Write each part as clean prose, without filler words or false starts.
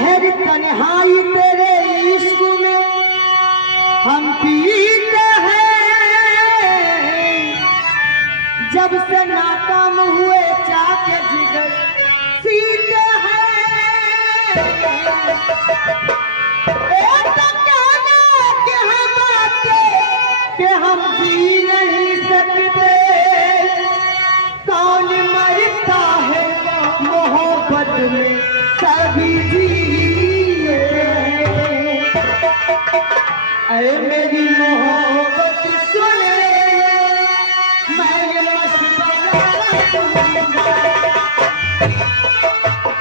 जहर तन्हाई तेरे इश्क में हम पीते हैं, जब से नाकाम हुए चाके जिगर सीते हैं। कि हम जी नहीं सकते, कौन मरता है मोहब्बत में सभी जिए। अरे मेरी मोहब्बत सुने, मैं ये मशवरा दूंगा।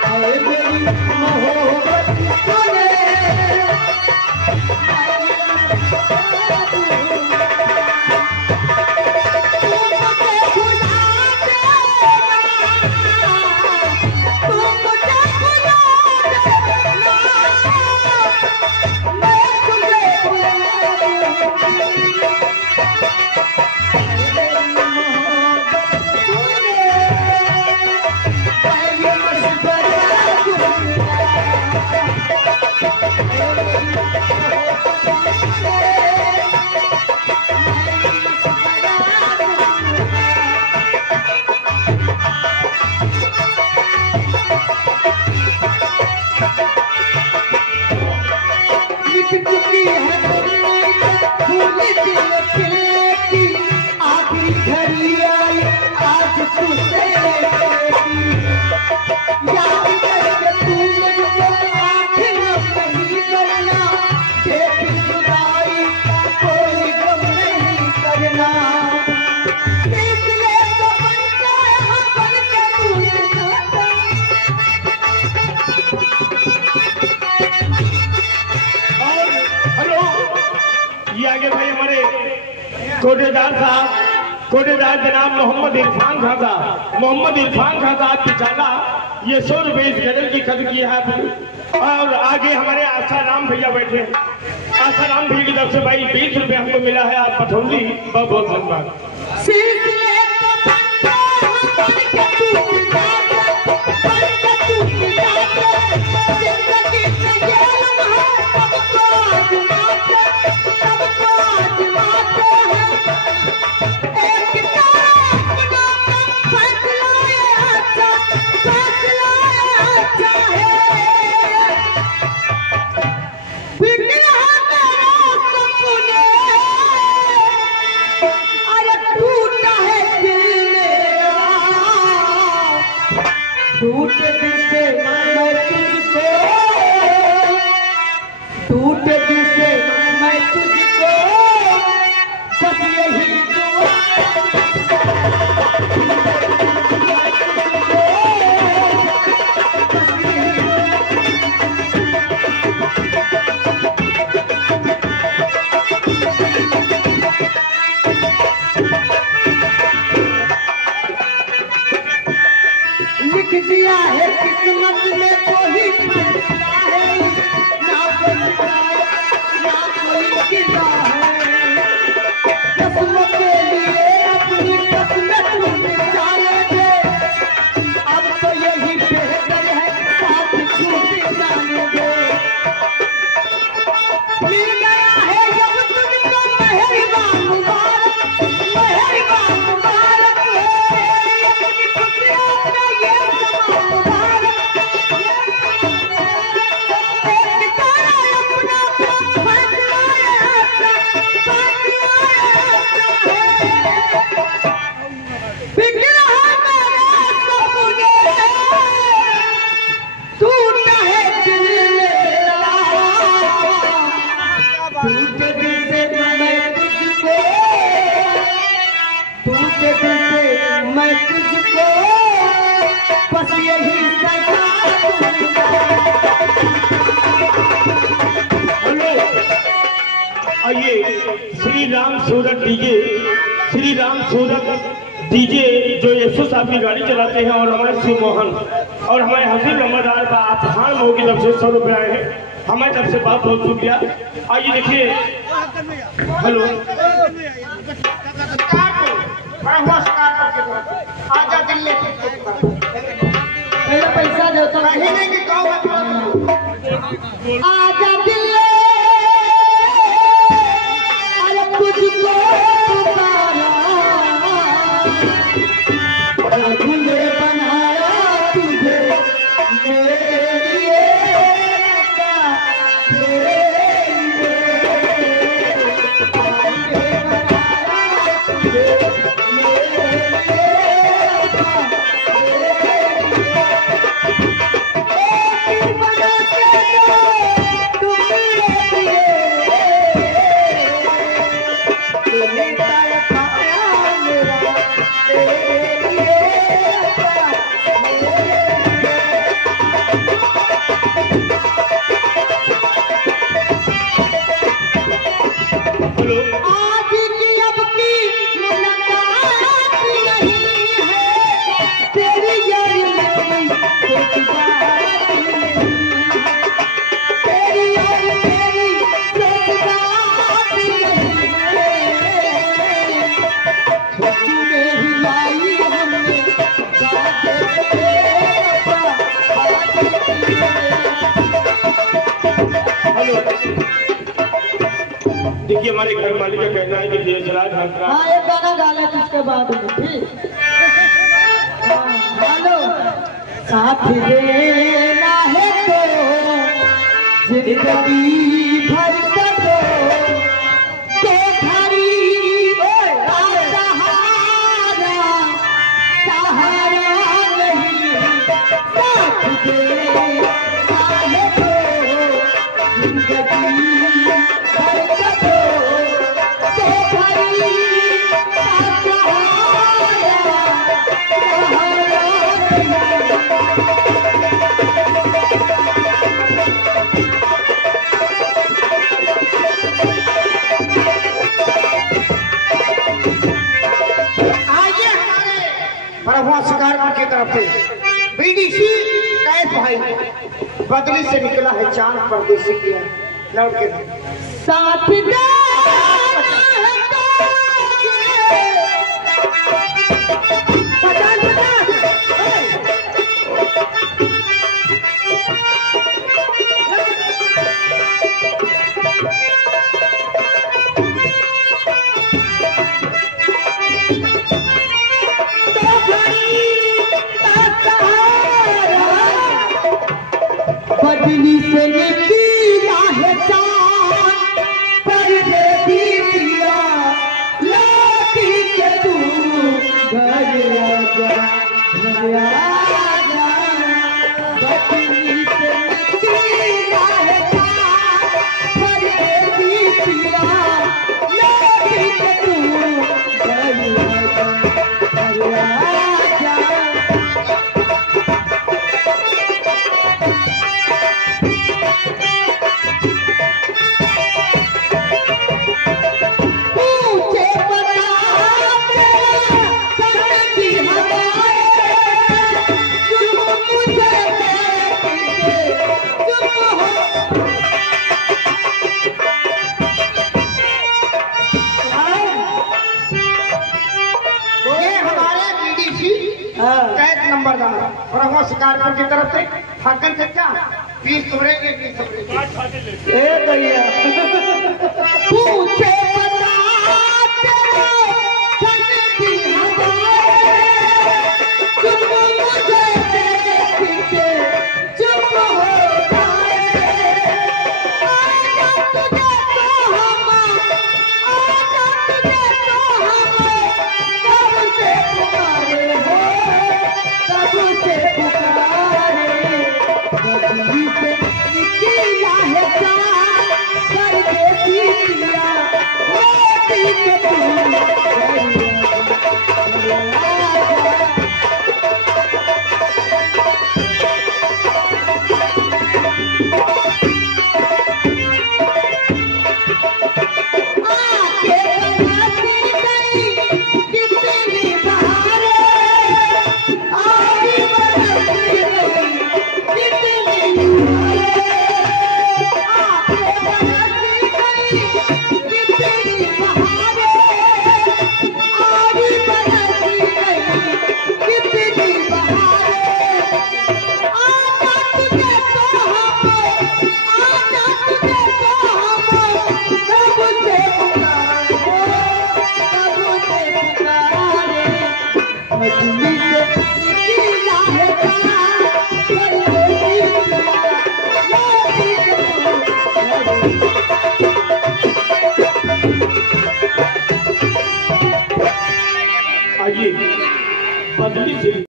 अरे मेरी मोहब्बत सुने, कोटेदार साहब, कोटेदार जनाब मोहम्मद इरफान खान साहब पिछाला ये 100 रुपए इस गजल की खत की है। और आगे हमारे आसाराम भैया बैठे, आसाराम भैया की तरफ से भाई 20 रुपए हमको मिला है। आप पठौली बहुत बहुत धन्यवाद। टूटे दिल से मैं तुझको, टूटे दिल से मैं तुझको बस यही दुआ। लिख दिया है किस्मत में कोई फैसला है, ना कोई ना कोई किला है। किस्मत के लिए अपनी किस्मत में जाने दे, अब तो यही बेहतर है साथ छूट जाने दे। मिल गया है जब तुझको मेहरबान मुबारक, मेहरबान मुबारक है अपनी खुशियों का ये बस यही आइए श्री राम सूरत डीजे, श्री राम सूरत डीजे जो यशु साहब की गाड़ी चलाते हैं, और हमारे शिव मोहन और हमारे हसीन नंबरदार का खान मोह की तरफ से 100 रुपए आए हैं। हमारी तरफ से बहुत बहुत शुक्रिया। आइए देखिए, हेलो आजा दिल्ली पैसा दो तो नहीं आजा दिल अरे तुझको पुकारा मुझे बनाया तुझे मेरे लिए देखिए हमारे घर मालिक का कहना है कि देशराज हंसराज। हाँ एक गाना गा ले उसके बाद में ठीक। हेलो साथ देना है तो जिंदगी भर का दो खरी सहारा नहीं साथ देना है तो जिंदगी शिकारपुर की तरफ से बीडीसी कैफ भाई बदली से निकला है चांद परदेसी किया लौट के साथ बदली से निकला है चांद परदेसी किया लौट के तू घर आजा बदली से निकला है चांद परदेसी किया लौट के तू घर आजा नंबरदार और शिकारपुर की तरफ से फक्कन चचा 20 तोड़ेंगे 20 पूछे